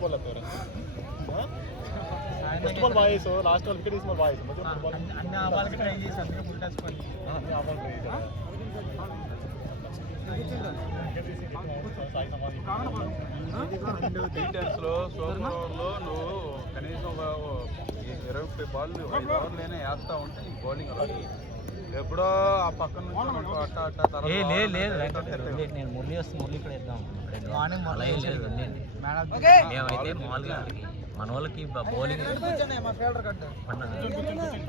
बोला तो football bye so last वाला विकेट इसमें बाय मतलब फुटबॉल अन्य आवाल के ट्राई చేసి అందరూ ఫుల్ టచ్ పని अन्य आवाल ट्राई డీటెయిల్స్ లో సోమవారం లో నువ్వు కనీసం 20 బాల్ 5 ఓవర్లేనే వేస్తా ఉంటే నీకు బౌలింగ్ అలా ఎప్పుడో ఆ పక్కన నుంచి అట్ట తర్వాత నేను మురళి వస్తే మురళి ఇక్కడ వేద్దాం మేమైతే మామూలుగా మన వాళ్ళకి బౌలింగ్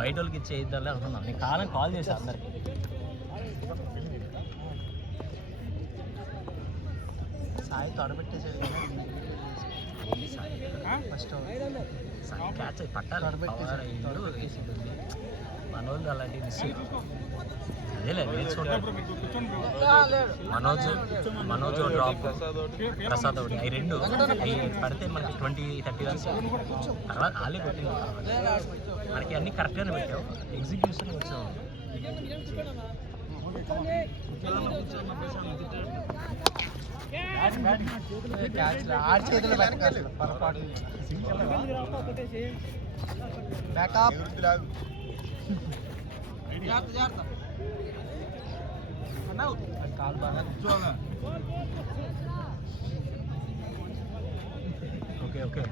బయట వాళ్ళకి ఇచ్చేద్దాం అనుకున్నాం. నేను కాలం కాల్ చేశాను అందరికి. సాయి తొడబెట్టేసాడు ఫస్ట్ సాయి క్యాచ్ పట్టాలి మన వాళ్ళు అలాంటి మిస్ అదేలే నేర్చుకుంటారు. మనోజ్ డ్రాప్ ప్రసాద్ ఒకటి అవి రెండు అవి పడితే మనకి 20-30 రన్స్ తర్వాత వాళ్ళే కొట్టింది. మనకి అన్నీ కరెక్ట్గానే పెట్టావు, ఎగ్జిక్యూషన్ కొంచెం ఆడి చేతిలో పెట్టాలి పొరపాటు. బ్యాకప్ కాలు బాగా ఓకే ఓకే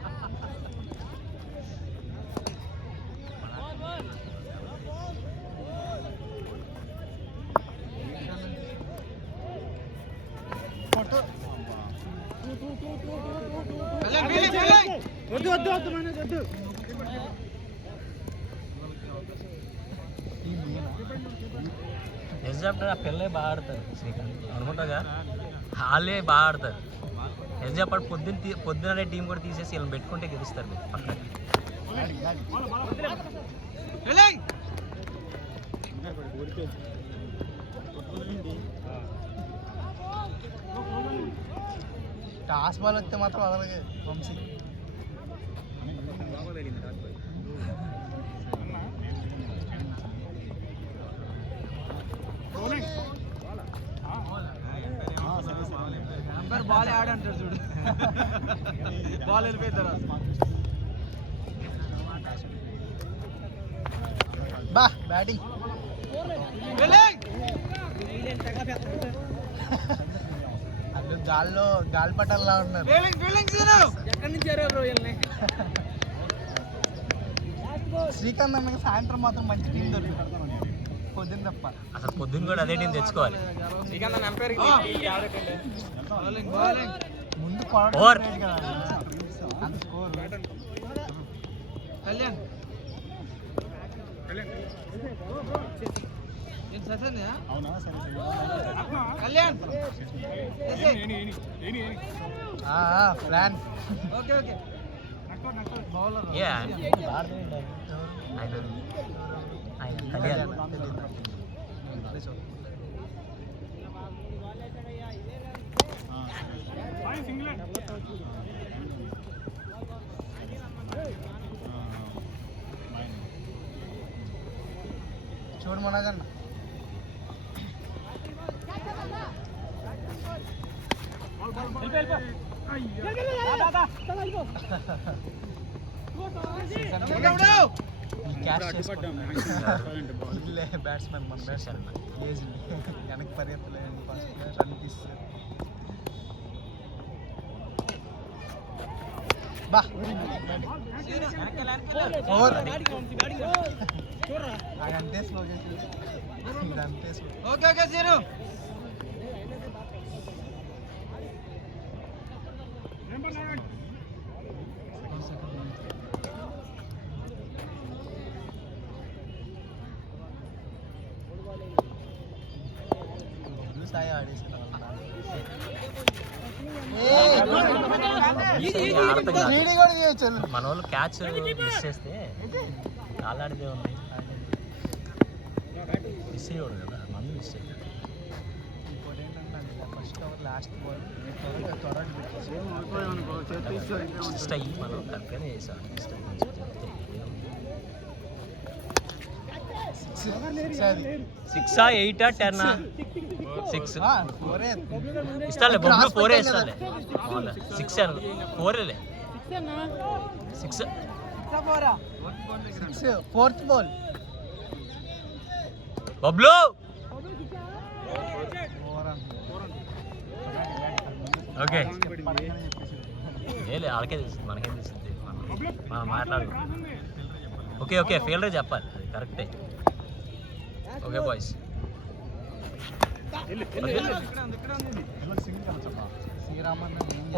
నిజాం పిల్లలే బాగా ఆడతారు శ్రీకాంత్ అనుకుంటాగా, వాళ్ళే బాగా ఆడతారు. నిజాం పొద్దున్నే టీం కూడా తీసేసి వీళ్ళని పెట్టుకుంటే గెలుస్తారు మీరు పక్కన. టాస్ బాల్ వస్తే మాత్రం వదలగే వంశీ. బాల్ ఆడంటారు చూడు, బాల్ వెళ్ళిపోతారు. బా బ్యాటింగ్ అది గాలి పట్టాలా ఉన్నారు. శ్రీకాంత్ అన్నకి సాయంత్రం మాత్రం మంచి టీం దొరుకుతుంది, పొద్దున్న తప్ప. అసలు పొద్దున్న కూడా అదే టీం తెచ్చుకోవాలి. ముందు Kalyan Kalyan plan okay okay bowler చూడు మనోజన్న బ్యాట్స్మెన్ మన బ్యాట్స్మెన్ వెనక్కి పరిగెత్తలేదు, ఫస్ట్ రన్ తీస్తారు. బా అదంతే స్లో చేసి ఇదంతే slow. Okay okay Seenu Sai ఆడేసి మన వాళ్ళు క్యాచ్ మిస్ చేస్తే అలాంటిదే ఉంది, మిస్ అయ్యాడు కదా, మందు మిస్ అయ్యాడు. ఇంకోటి ఏంటంటే first over last ball just అయ్యి మనం కరెక్ట్గానే చేసాం. జస్ట్ 6 8 10 6 4 ఇస్తాలే బొబ్బులు 4 ఇస్తాలే 6 4 6 ఫోర్త్ బాల్ బొబ్బులు ఓకే వాళ్ళకే తెలుస్తుంది మనకేం తెలుస్తుంది మనం మాట్లాడు ఓకే ఓకే ఫీల్డర్ చెప్పాలి అది కరెక్టే ఓకే బాయ్స్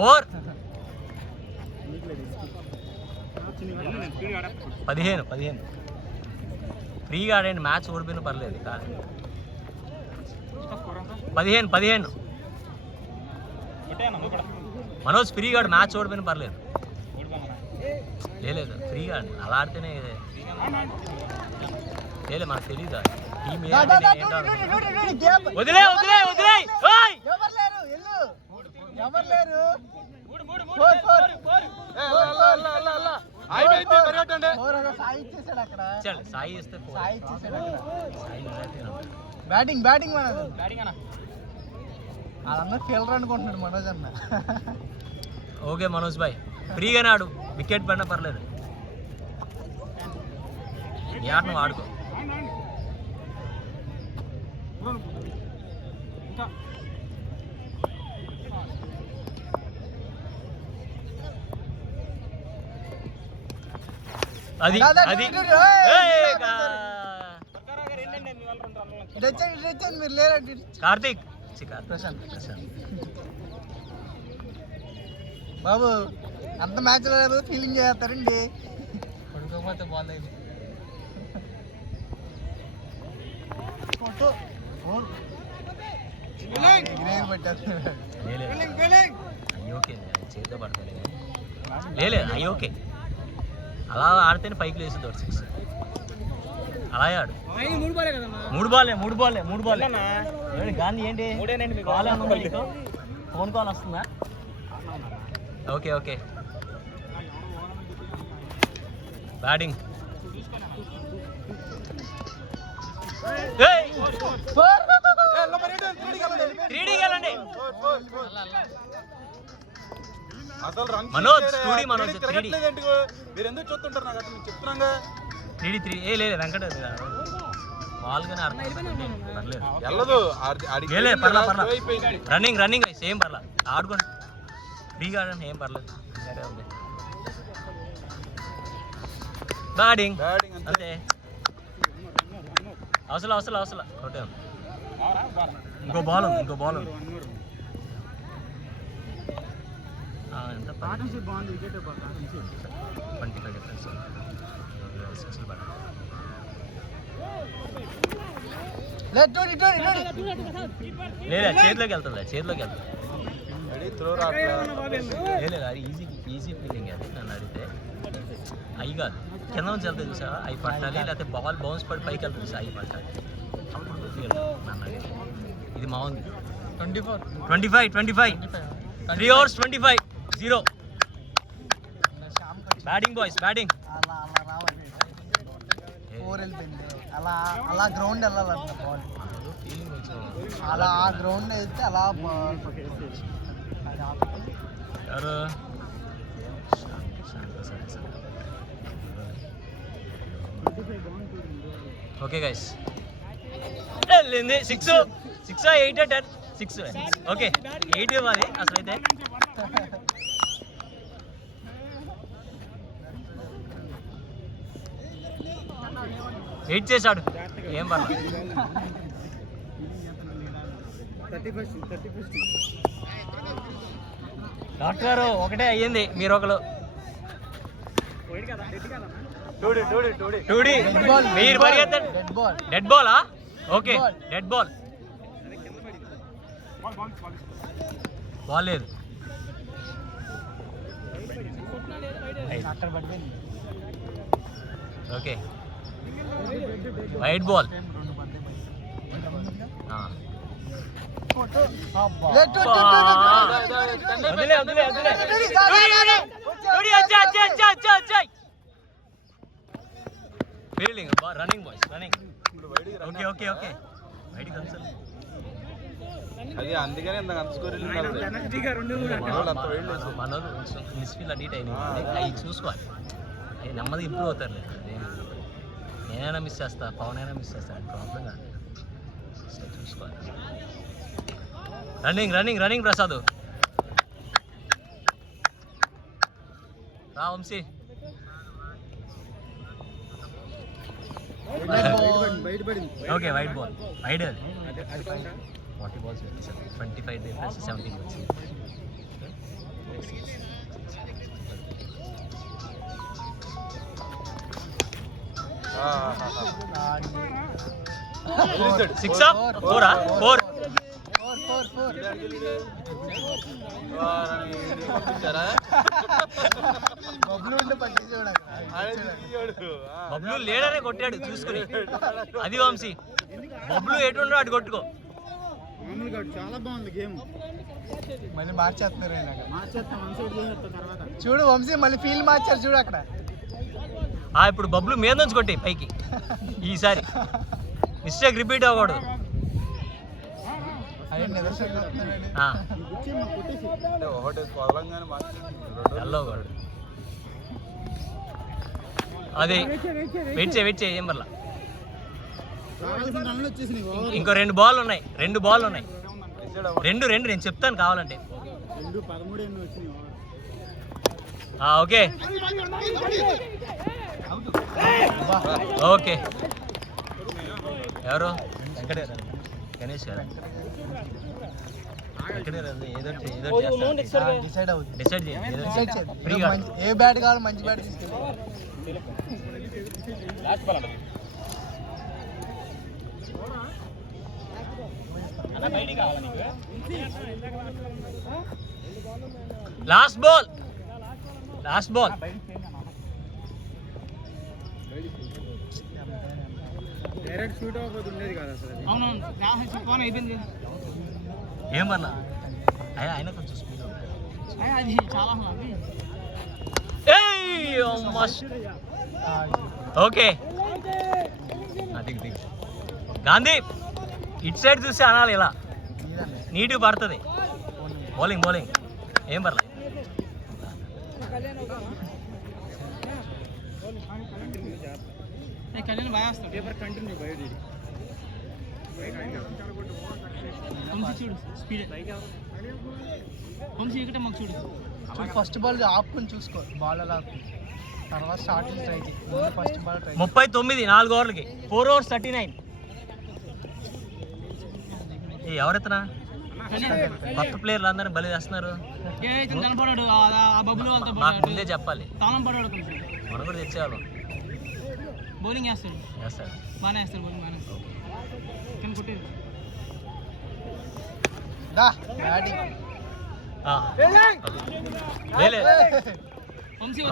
ఓవర్ 15 ఫ్రీగా ఆడండి మ్యాచ్ ఓడిపోయిన పర్లేదు 15 మనోజ్ ఫ్రీగా ఆడు మ్యాచ్ ఓడిపోయిన పర్లేదు లేదు ఫ్రీగా ఆడి అలా ఆడితేనే లేదు మనకు తెలీదు టీం వదిలే సాయి ఇస్తే బ్యాటింగ్ అదన్నా ఫీల్డర్ అనుకుంటున్నాడు మనోజ్ అన్న. ఓకే మనోజ్ బాయ్ ఫ్రీగానే ఆడు వికెట్ పడినా పర్లేదు ఈ ఆట నువ్వు ఆడుకో అది మీరు లేరా కార్తీక్ ప్రశాంత్ బాబు అంత మ్యాచ్ లేకపోతే ఫీలింగ్ చేస్తారండి పడుకోకపోతే బాల్ అయింది అయ్యోకే చేతిలో పడతాయి లేదు అయ్యోకే అలా ఆడితేనే పైకి లేస్తుంది 6 అలా ఆడు 3 బాల్ గాంధీ ఏంటి ఫోన్ కాల్ వస్తుందా ఓకే ఓకే బ్యాటింగ్ మనోజ్ మీరు ఎందుకు చూస్తుంటారు నాకు అట్లా చెప్తున్నాగా 3 లేదు వెంకట బాల్గానే రన్నింగ్ సేమ్ పర్లా ఆడుకోండి ఫ్రీగా ఆడండి ఏం పర్లేదు బ్యాటింగ్ అంతే అవసరం ఒకటే ఇంకో బాల్ ఉంది ఎంత 25 డిఫరెన్స్ లేదా చేతిలోకి వెళ్తుంది లేదు అది ఈజీ ఫీలింగ్ అది నన్ను అడిగితే అవి కాదు కింద నుంచి వెళ్తే చూసా అవి పట్టాలి లేకపోతే బాల్ బౌన్స్ పడి పైకి వెళ్తుంది చూసా అవి పట్టాలి నన్ను అడిగితే ఇది మామూలు 25 3 overs 25-0 బ్యాటింగ్ బాయ్స్ బ్యాటింగ్ అలా గ్రౌండ్ వెళ్ళాలంట బాల్ అలా ఆ గ్రౌండ్ వెళ్తే అలా బాల్ ఓకే గైస్ వెళ్ళింది 6 8 10 6 ఓకే 8 ఇవ్వాలి అసలు అయితే ఎయిట్ చేశాడు ఏం పర్లేదు డాక్టర్ గారు ఒకటే అయ్యింది మీరు ఒకరు మీరు పరిగెత్తండి డెడ్ బాలా ఓకే డెడ్ బాల్ బాల్ లేదు okay white ball fielding running boys running okay okay okay బయటికి అది అందుకనే అంత స్కోర్ మనోళ్ళు మిస్ఫీల్ అటు ఇటు అయినాయి అవి చూసుకోవాలి నెమ్మది ఇంప్రూవ్ అవుతారు లేదు నేనైనా మిస్ చేస్తా పవన్ అయినా మిస్ చేస్తాను ప్రాబ్లం కాదు చూసుకోవాలి రన్నింగ్ రన్నింగ్ రన్నింగ్ ప్రసాద్ రా Vamshi okay white ball wide అది 40 balls 25 difference 17 వచ్చింది సిక్స్ ఫోరా ఫోర్ బబ్లు లేడనే కొట్టాడు చూసుకుని అది వంశీ బబ్లు ఎటుండో అటు కొట్టుకో చాలా బాగుంది గేమ్. మళ్ళీ మార్చేస్తున్నారు చూడు వంశీ మళ్ళీ ఫీల్డ్ మార్చారు చూడు అక్కడ ఇప్పుడు బబ్లు మీద నుంచి కొట్టి పైకి ఈసారి మిస్టేక్ రిపీట్ అవ్వకూడదు వెళ్ళకూడదు అది వెయిట్ చేయి ఏం పర్లా ఇంకో 2 బాల్ ఉన్నాయి 2 బాల్ ఉన్నాయి రెండు నేను చెప్తాను కావాలంటే ఓకే ఓకే ఎవరు గణేష్ గారు డిసైడ్ చేయండి ఏ బ్యాట్ కావాలి మంచి బ్యాట్ తీసుకెళ్ళి లాస్ట్ బాల్ డైరెక్ట్ షూట్ అవ్వకపోతే ఉండేది కదా అసలు. అవునవును అయిపోయింది ఏమన్నా ఆయన కొంచెం స్పీడ్ అది చాలా ఓకే గాంధీ ఇటు సైడ్ చూసి అనాలి ఇలా నీట్గా పడుతుంది బౌలింగ్ ఏం పర్లేదు కళ్యాణ్ బాగా వస్తాడు పేపర్ కంటిన్యూ బయట చూడు స్పీడ్ వంశీ ఇక్కడ మాకు చూడు ఫస్ట్ బాల్ ఆపుకొని చూసుకో బాల్ అలా తర్వాత షార్ట్ ట్రై చేయి ఫస్ట్ బాల్ ట్రై 39 4 ఓవర్లకి 4 overs 39 ఎవరెత్తనా కొత్త ప్లేయర్లు అందరూ బలి చేస్తున్నారు కనపడాడు ఆ బబ్బులు వాళ్ళతో మాకు ముందే చెప్పాలి తాళం పడాడు మనం కూడా తెచ్చేవాళ్ళం బౌలింగ్ వేస్తాడు బాగానే వేస్తాడు బౌలింగ్ బాగానే కింద కొట్టేది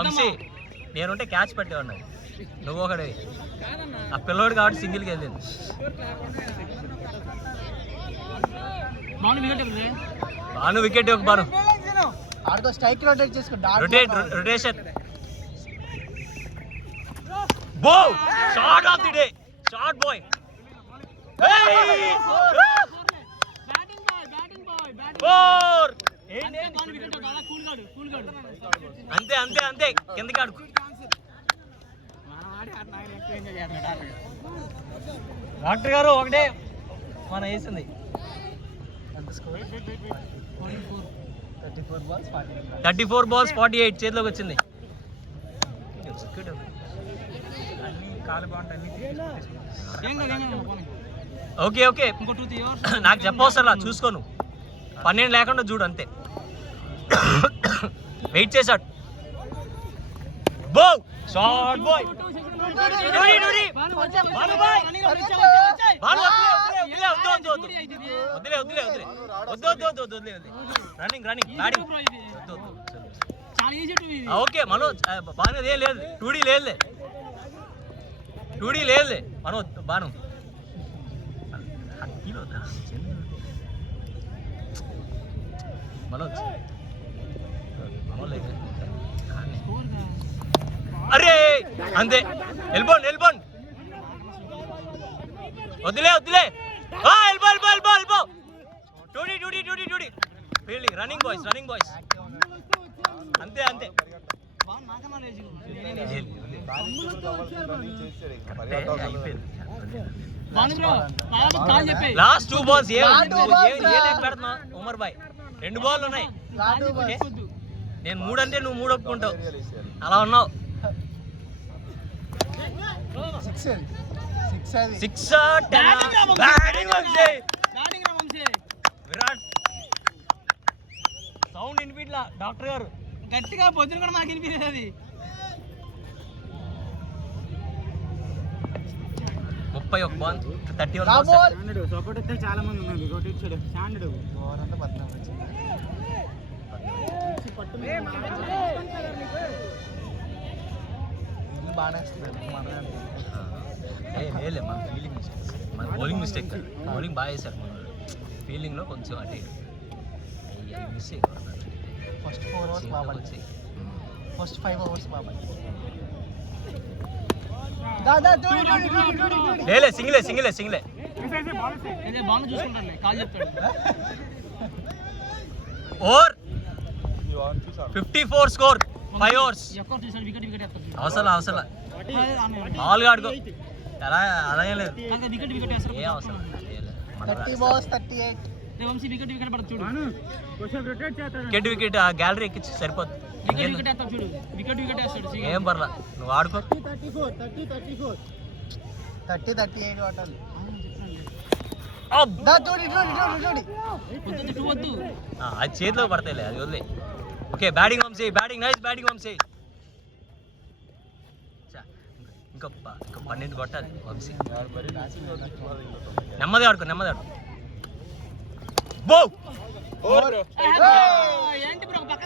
వంశీ నేనుంటే క్యాచ్ పెట్టేవాడిని నువ్వు ఒకటి ఆ పిల్లోడు కాబట్టి సింగిల్కి వెళ్ళింది బాను వికెట్ ఒక బాను ఆడుకో స్ట్రైక్ రొటేట్ చేసుకో రొటేషన్ బో shot of the day shot boy four అంతే కిందకి ఆడుకో డాక్టర్ గారు ఒకటే మన వేసింది 34 balls 48 చేతిలోకి వచ్చింది ఓకే నాకు చెప్పవసరా చూసుకోను 12 లేకుండా చూడు అంతే వెయిట్ చేశాడు బో shot boy running okay Manoj Bhanu ఏం లేదు 2D లేదులే మనోజ్ బాను మనోజ్ అరే అంతే ఎల్బోన్ వదిలే elbow 2D duty fielding running boys అంతే బాగా నాకన్నా లేచి లాస్ట్ 2 balls ఏ లేక పెడుతున్నా ఉమర్ బాయ్ 2 balls ఉన్నాయి నేను 3 అంటే నువ్వు 3 ఒప్పుకుంటావు అలా ఉన్నావు 6 బ్యాటింగ్ విరాట్ సౌండ్ వినిపిట్లా డాక్టర్ గారు గట్టిగా పొద్దున కూడా మాకు వినిపించదు అది 31 బాల్ 31 సపోర్ట్ వస్తే చాలా మంది ఉన్నారు రోటేట్ చేయడం స్టాండర్డ్ ఓవర్ అంతా 14 వచ్చింది. బాగానే వస్తున్నారు లేదు మన ఫీలింగ్ మిస్టేక్ మన బౌలింగ్ మిస్టేక్ బౌలింగ్ బాగా వేశారు మన ఫీల్డింగ్లో కొంచెం అటే మిస్ ఫస్ట్ 4 ఓవర్స్ బాగా ఫస్ట్ 5 ఓవర్స్ బాగా లేలే సింగిలే బాగా చూసుకుంటారులే కాల్ చెప్తాడు ఓవర్ 54 స్కోర్ 5 ఓవర్స్ ఎక్కువ చూసాడు వికెట్ వేస్తారు అవసరం మామూలుగా ఆడుకో అలాగే లేదు వికెట్ వేస్తారు ఏ అవసరం 30 balls 38 వంశీ వికెట్ పడదు చూడు వికెట్ ఆ గ్యాలరీ ఎక్కించి సరిపోతుంది వికెట్ వేస్తాడు చూడు వికెట్ వేస్తాడు ఏం పర్లా నువ్వు ఆడుకో 38 కొట్టాలి. వద్దు అది చేతిలో పడతాయిలే అది వదిలే okay batting Vamshi nice batting Vamshi ఇంకా 12 కొట్టాలి వంశీ నెమ్మది ఆడుకో బో ఏంటి బ్రో పక్క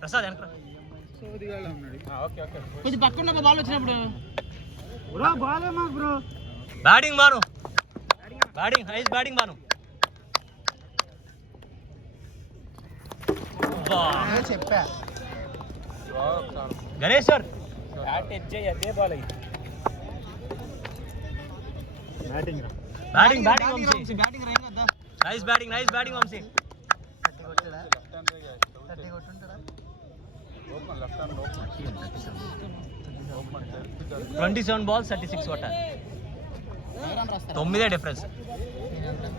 ప్రసాద్ వెనక కొంచెం పక్కన బాల్ వచ్చినప్పుడు బ్యాటింగ్ బాను చెప్పా Ganesh sir batting Vamshi nice batting Vamshi 30 కొట్టాడా 30 కొట్టుంటాడా 27 balls 36 కొట్టాలి 9 డిఫరెన్స్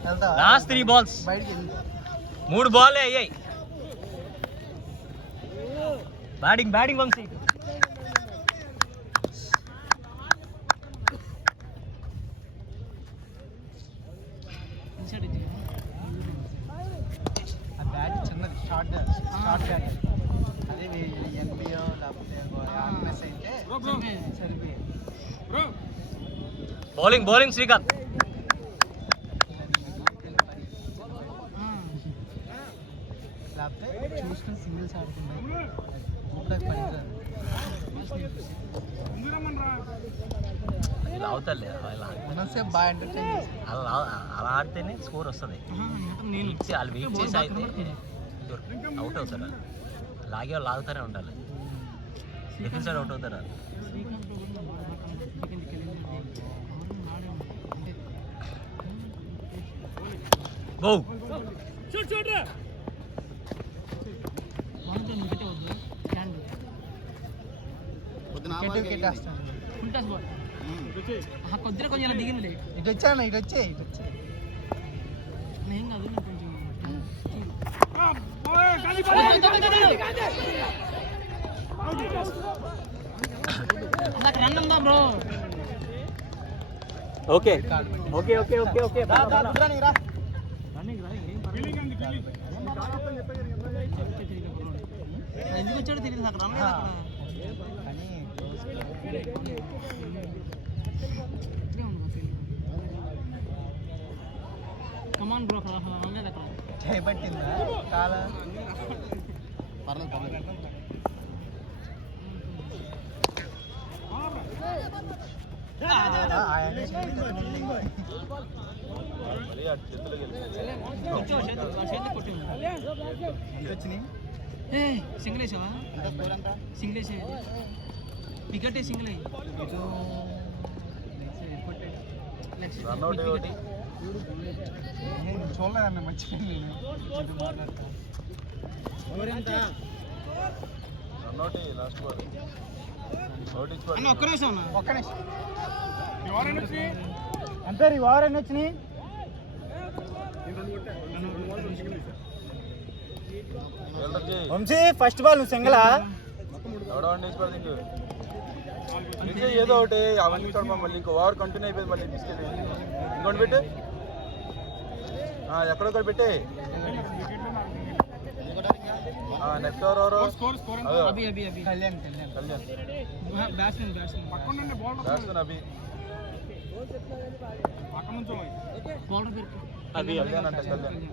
వెళ్తా లాస్ట్ 3 balls బయటికి వెళ్ళి 3 బాల్ అయ్యాయి బ్యాటింగ్ వంశీ ఆ బ్యాట్ చిన్నది షార్ట్ బ్యాట్ అదే ఎన్బిఓ లేకపోతే ఆర్ఎంఎస్ అయితే సరిపోయి బౌలింగ్ శ్రీకాంత్ లేకపోతే చూసుకుని సింగిల్స్ ఆడుతున్నాయి ఇప్పుడు పనికిరాదు. ఇలా అవుతారులే ఉన్నసేపు బాగా ఎంటర్టైన్ చేసి అలా ఆడితేనే స్కోర్ వస్తుంది వాళ్ళు వెయిట్ చేసి అయితే అవుట్ అవుతారు లాగే వాళ్ళు లాగుతూనే ఉండాలి డిఫెన్స్ సైడ్ అవుట్ అవుతారు గో వికెట్ వేస్తాను కొద్దిగా కొంచెం ఇలా దిగింది ఇటు వచ్చాను ఇటు వచ్చే ఏం కాదు కొంచెం నాకు రన్ ఉందా బ్రో ఓకే ఎందుకు వచ్చాడో తెలియదు నాకు రన్ లేదు కానీ కమాన్ బ్రో అక్కడ రన్ లేదు అక్కడ చేయబట్టిందా కాలా పర్లేదు సింగిల్ వేసావా సింగిల్ వేసే వికెట్ సింగిల్ రన్అట్ ఒకటి చూడలేదన్న మర్చిపోయింది రన్అట్ లాస్ట్ బాల్ నోటీస్ అన్న ఒక్క నిమిషం అన్న. ఒక్క నిమిషం అంతే ఈ వారం ఎన్ని వచ్చినాయి వంశీ ఫస్ట్ బాల్ నువ్వు సింగలా ఎవడో నోటీస్ బాల్ నీకు ఏదో ఒకటి అవన్నీ చూడమా మళ్ళీ ఇంకో ఓవర్ కంటిన్యూ అయిపోయింది మళ్ళీ తీసుకెళ్ళి ఇంకోటి పెట్టు ఎక్కడో ఒకటి పెట్టే next over Abhi Abhi Abhi Kalyan Kalyan batsmen batsmen అభి బౌలర్ పేరు అభి కళ్యాణ్ అంటే కళ్యాణ్ అది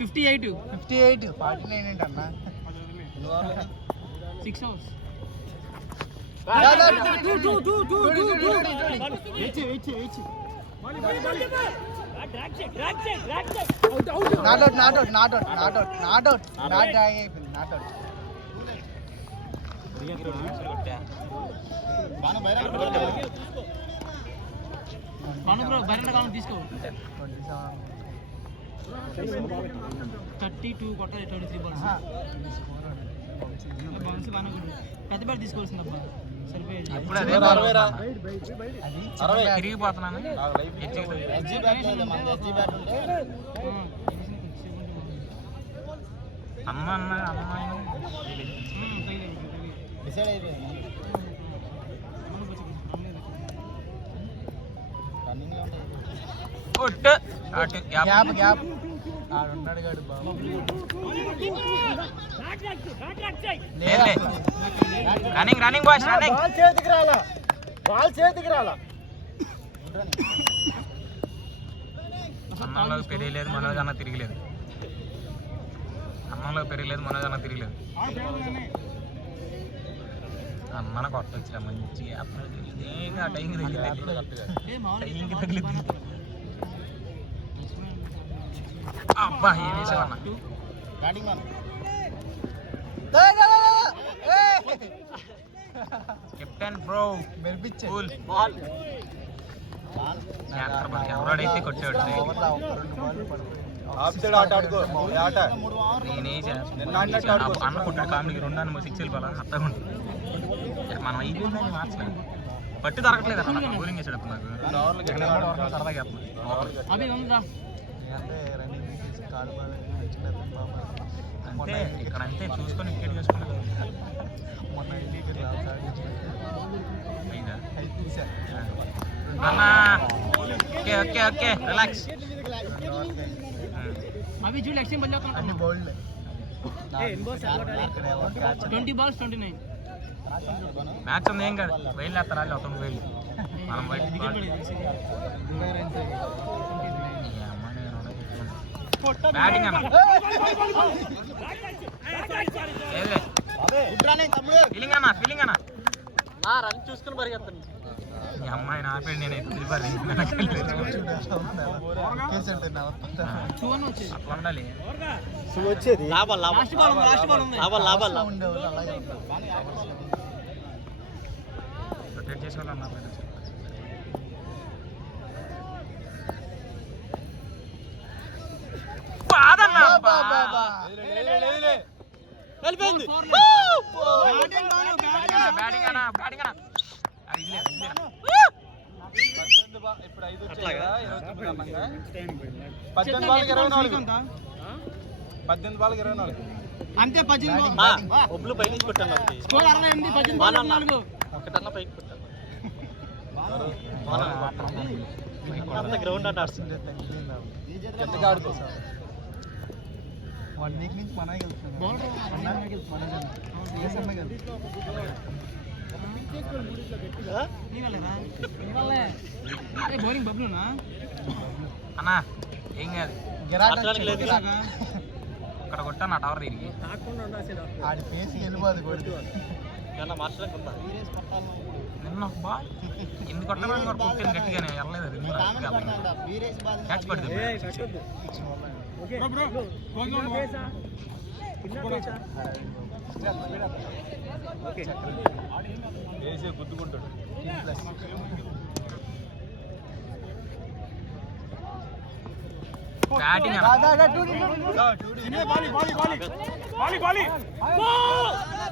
58 58 49 ఏంటన్నా 6 అవర్స్ బయట కాలం తీసుకో 32 కొట్టాలి 23 బాల్స్ బౌన్స్ బాగా పెద్ద బ్యాట్ తీసుకోవాల్సింది అబ్బా సరిపోయేది ఇప్పుడు అదే 60 తిరిగిపోతున్నాను అమ్మ అన్న అమ్మాయి కొట్టు అటు గ్యాప్ ఆడున్నాడు గాడు బాబు running running boys running ball చేతికి రాలా అన్నంలోకి పెరగలేదు మనోజ్ అన్న తిరగలేదు అన్నంలోకి పెరగలేదు మనోజ్ అన్న తిరగలేదు అన్న కొట్టొచ్చురా మంచిగా ఆ టైంకి తగిలింది అబ్బా ఏం వేసావన్న కెప్టెన్ బ్రో కూల్ ఎవరాడైతే కొట్టాడు ఆట ఆడుకో ఆట అన్న కొట్టాడు కామెడీకి 2 అన్న 6 వెళ్ళిపోవాలి అర్థం ఉంటుంది మనం అయిపోయిందని మార్చలేదు పట్టి దొరకట్లేదు అన్న బౌలింగ్ వేసేటప్పుడు నాకు సరదాగా అంతే ఇక్కడ అంతే చూసుకొని వికెట్ చేసుకున్నాను అన్నా ఓకే ఓకే ఓకే రిలాక్స్ అవి చూడు లక్ష్యం బంద్ అన్ని బౌల్డ్ 20 balls 29 మ్యాచ్ ఉంది ఏం కాదు బయలుదేస్తారు వాళ్ళు 9,000 మనం బ్యాటింగ్ అన్న ఫీలింగ్ అన్న ఫీలింగ్ అన్న రన్ చూసుకుని పరిగెత్తాను ఈ అమ్మాయి నా పేరు నేనైతే అట్లా ఉండాలి వచ్చేది లాస్ట్ బాల్ ఉంది రొటేట్ చేసేవాళ్ళు అన్న బ్యాటింగ్ అన్న బ్యాటింగ్ అన్న ఇప్పుడు 5 వచ్చాయి కదా 29 అన్నాగా 18 బాల్కి 24 18 బాల్కి 24 అంతే 18 ఒబ్లు పై నుంచి కొట్టాను స్కోర్ 68 18 బాల్ 4 ఒకటన్నా పైకి కొట్టాను అంత గ్రౌండ్ అంటే ఎంత ఆడుకో 1 వీక్ నుంచి మనమే బౌలింగ్ బబ్లునా అన్నా ఏం కాదు ఇక్కడ కొట్టాను ఆ టవర్ తిరిగి ఆడి ఫేస్ వెళ్ళిపోదు కొడుకు నిన్న ఒక బాల్ ఎందుకు కొట్టమని కూడా కొట్టాను గట్టిగానే వెళ్ళలేదు క్యాచ్ పడుతుంది వేసే గుద్దుకుంటాడు. బ్యాటింగ్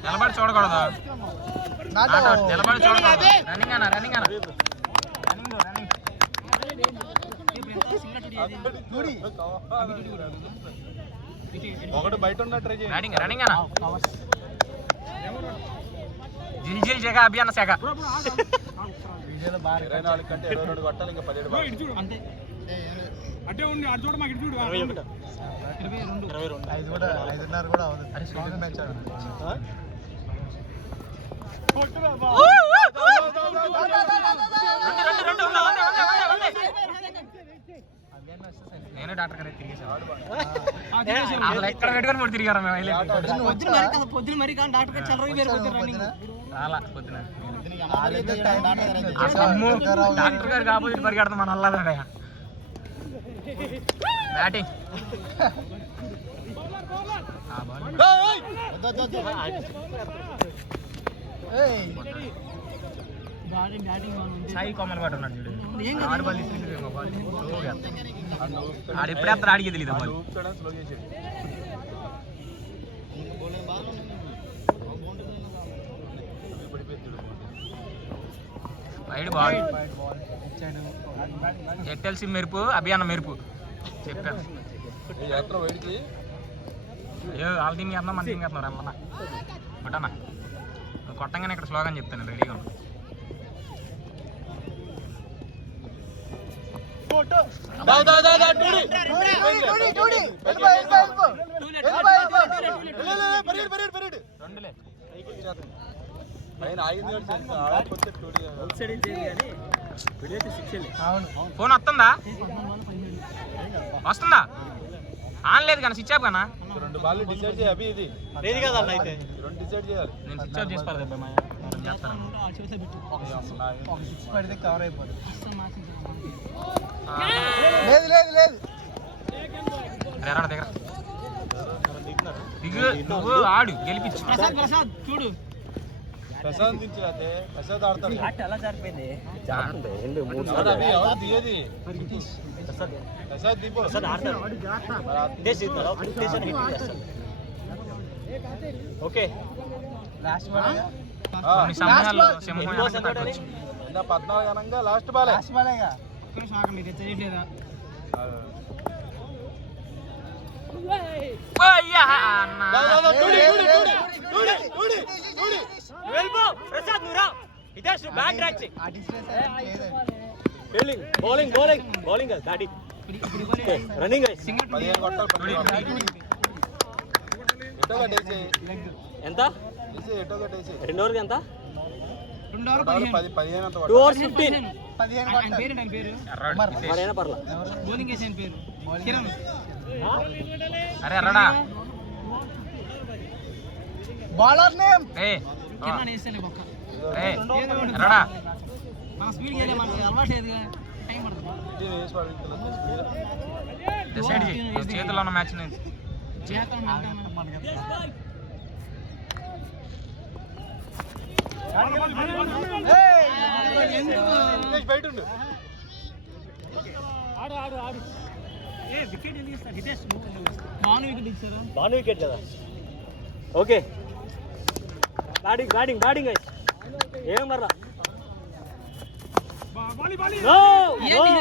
నిలబడి చూడకూడదు, నిలబడి చూడకూడదు. రన్నింగ్ అన్న రన్నింగ్ అన్న ఒకటి బయట ఉన్న ట్రై చేయండి. రన్నింగ్ రన్నింగ్ అన్న జిల్ జిల్ జగ అభియాన శాఖ 24 కంటే 22 కొట్టాలి. ఇంకా 17 బాల్. అంతే అటే ఉండి అటు చూడ మాకు ఇటు చూడు 22 5 కూడా 5:30 కూడా అవ్వదు. అరే స్ట్రాంగ్ మ్యాచ్ నేను డాక్టర్ గారు తిరిగేసాను. అసలు ఎక్కడ పెట్టుకొని కూడా తిరిగారు మేము పొద్దున మరి కానీ డాక్టర్ గారు చల్లరగా పేరు పొద్దున రన్నింగ్ చాలా పొద్దున అమ్మో డాక్టర్ గారు కాకపోతే పరిగెడతాం మన అల్లా బ్యాటింగ్ సాయి కోమల్ పాటు ఉన్నాడు చూడు. 6 బాల్ ఆడు ఎప్పుడు వేస్తాడు ఆడికి తెలియదు. ఊపుతాడా స్లో చేసేది. వైడ్ బాల్ ఎట్టెల్సి మెరుపు అభియాన మెరుపు చెప్పాను. ఎక్కడ వైడ్కి వాళ్ళ టీం చేస్తున్నా మన టీం చేస్తున్నారు అమ్మన్నా కొట్టన్నా నువ్వు కొట్టంగానే ఇక్కడ స్లోగాని చెప్తాను రెడీగా ఉన్నా. ఫోన్ వస్తుందా వస్తుందా ఆన్ లేదు కానీ స్విచ్ ఆఫ్ కానా 2 బాల్ డిసైడ్ చేయాలి. అభి ఇది లేదు కదా అన్న అయితే 2 డిసైడ్ చేయాలి. నేను స్విచ్ ఆఫ్ చేసి చేస్తాను. పడితే కవర్ అయిపోతుంది. లేదు లేదు లేదు దగ్గర దిగు నువ్వు ఆడు గెలిపించు. ప్రసాద్ చూడు ప్రసాద్ దించితే ప్రసాద్ ఆడతాడు. అలా సరిపోయింది అభి ఎవరు తీయది ప్రసాద్ దీపో ఓకే లాస్ట్ బాల్ కొన్ని సమయాల్లో సింహం వెనక తగ్గొచ్చు. 14 అనంగా లాస్ట్ బాల్. లాస్ట్ బాలేగా మీరు తెలియట్లేదా అయ్యా అన్న. ప్రసాద్ నువ్వు రా ఇదే బ్యాక్ ట్రాక్ చెయ్. ఆ డిస్టెన్స్ లేదు. ఫీల్డింగ్ బౌలింగ్ బౌలింగ్ బౌలింగ్ కాదు బ్యాటింగ్ రన్నింగ్ 15 కొట్టాలి. ఎటో కట్టేసి ఎంత ఎటో కట్టేసి 2 ఓవర్కి ఎంత 2 ఓవర్ 15 అంత 2 ఓవర్స్ 15 15 ఆయన పేరు ఆయన పేరు ఎర్రాడు హితేష్. మరైనా పర్లా బౌలింగ్ వేసే ఆయన పేరు కిరణ్ అరే ఎర్రడా బౌలర్ నేమ్ ఏ కిరణ్ వేస్తేనే బొక్క ఏ ఎర్రడా మన స్పీడ్ చేయలే మనకి అలవాటు లేదుగా టైం పడుతుంది డిసైడ్ చేయి నువ్వు చేతిలో ఉన్న మ్యాచ్ నుంచి చేస్తాం బయట ఉండు. బాను వికెట్ ఇచ్చారు బాను వికెట్ కదా ఓకే బ్యాటింగ్ బ్యాటింగ్ బ్యాటింగ్ ఏం పర్లా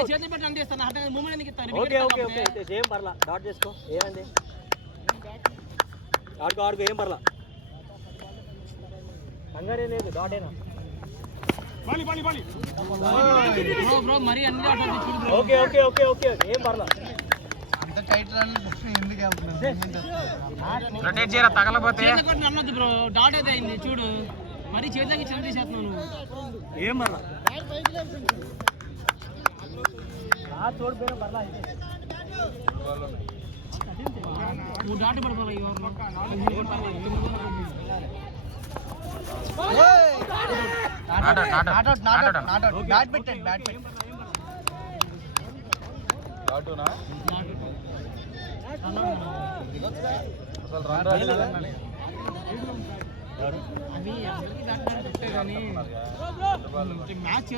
చేతులు పెట్టి అందిస్తాను హఠాత్ మూమెంట్ ఎందుకు ఇస్తారు ఓకే ఓకే ఓకే ఏం పర్లా డాట్ చేసుకో ఏమండి ఆడుకో ఆడుకో ఏం పర్లా కంగారే లేదు డాటేనా బ్రో మరి అన్ని ఆటలు చూడు ఓకే ఓకే ఓకే ఓకే ఏం పర్లా అంత టైట్ రన్ ఎందుకు వెళ్తున్నావు? రొటేట్ చేయరా తగలపోతే చేతులు కొట్టి అన్నది బ్రో డాట్ అయితే అయింది చూడు మరి చేతులకి చిన్న తీసేస్తున్నావు నువ్వు ఏం పర్లా చూడు పేరు పర్లా నువ్వు డాట్ పడిపోవాలి నాట్ అవుట్ బ్యాట్ పెట్టండి బ్యాట్ పెట్టండి. లాటునా అసలు రన్ రాలేదు. అవి అందరికీ దాంట్లో పెట్టే కానీ మ్యాచ్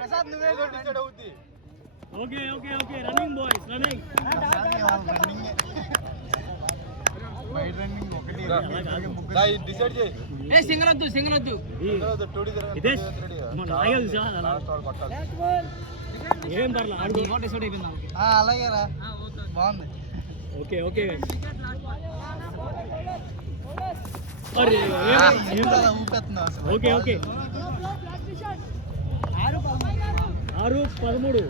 ప్రసాద్ నువ్వే okay okay okay running boys running wide running ఒకటి డిసైడ్ చేయి ఏ సింగల్ వద్దు సింగల్ వద్దు హితేష్ మన నాయల్ చాలా లాస్ట్ వాడు కొట్టాలి ఏం పర్లా ఆడు ఇంకోటి డిసైడ్ అయిపోయింది అలాగేరా బాగుంది ఓకే ఓకే ఊపెత్తున్నావు అసలు ఓకే ఓకే 6-13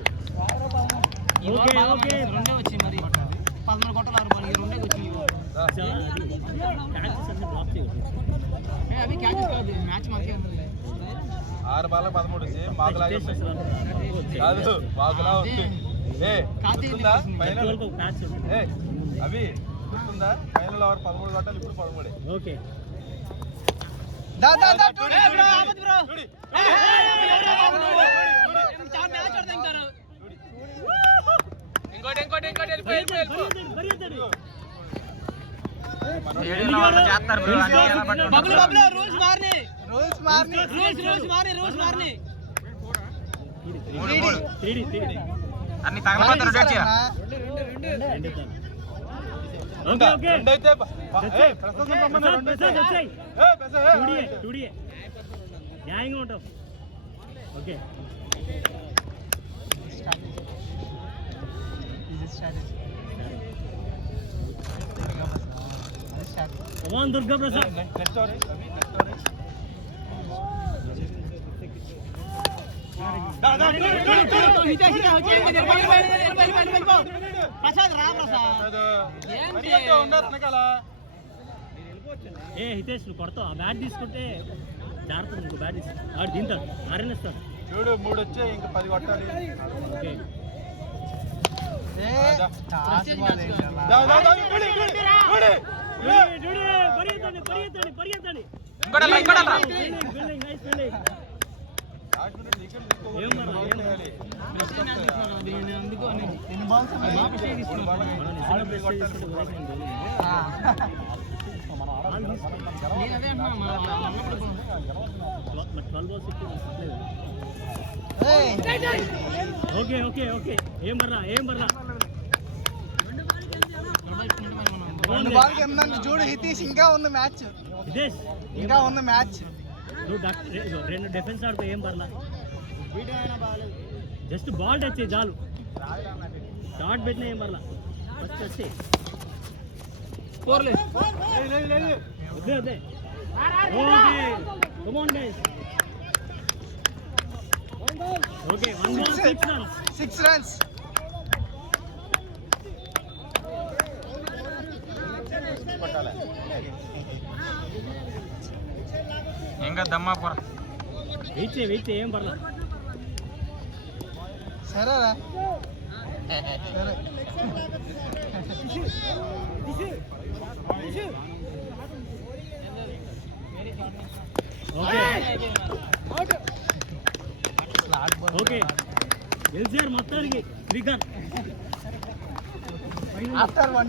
ఈ బాల్ ఓకే బాగా ఓకే రెండే వచ్చింది మరి 13 కొట్టాలి 6 బాల్ ఈ రెండే వచ్చింది అవి క్యాచెస్ కాదు మ్యాచ్ మనకే ఉంది 6 బాల్ 13 సేమ్ మాకులాగే ఉంటాయి కాదు మాకులా ఉంది ఏ గుర్తుందా ఫైనల్ ఏ అవి గుర్తుందా ఫైనల్ ఓవర్ 13 కొట్టాలి ఇప్పుడు 13 ఓకే దా దా దా ఏ బ్రో ఆపదు బ్రో చాలా మ్యాచ్ ఆడతా ఇంకారు ఇంకోటి బబ్లు బబ్లు రూల్స్ మారని అన్ని తగలబోతారు డేట్ చేయ ఓకే ఓకే రెండైతే ఏ ప్రసాద్ రమ్మన్నా రెండు వచ్చేయ్ ఏ ప్రసాద్ టుడే న్యాయంగా ఉంటాం okay come on Durga Prasad next over అవి నెక్స్ట్ ఓవర్ ప్రసాద్ రా ప్రసాద్ ఏ హితేష్ నువ్వు కొడతావు ఆ బ్యాట్ తీసుకుంటే జాగ్రత్త ఇంకో బ్యాట్ తీసు ఆడు తింటాడు ఆరేనేస్తాడు చూడు 3 వచ్చాయి ఇంకా 10 కొట్టాలి ఓకే పరిగెత్తండి ఓకే ఓకే ఓకే ఏం బర్రా చూడు హితీష్ ఇంకా ఉంది మ్యాచ్ హితేష్ ఇంకా ఉంది మ్యాచ్ నువ్వు 2 డిఫెన్స్ ఆడుకో ఏం పర్లా జస్ట్ బాల్ టచ్ చేయి చాలు షార్ట్ పెట్టినా ఏం పర్లా ఫస్ట్ వచ్చి పోర్లే వద్దే okay come on guys okay 1 ball 6 runs 6 runs ఇంకా దమ్మాపుర వెయిట్ చేయి ఏం పర్లా సరేరా సరే ఓకే గెలిచారు మొత్తానికి శ్రీకాంత్ ఆఫ్టర్ 1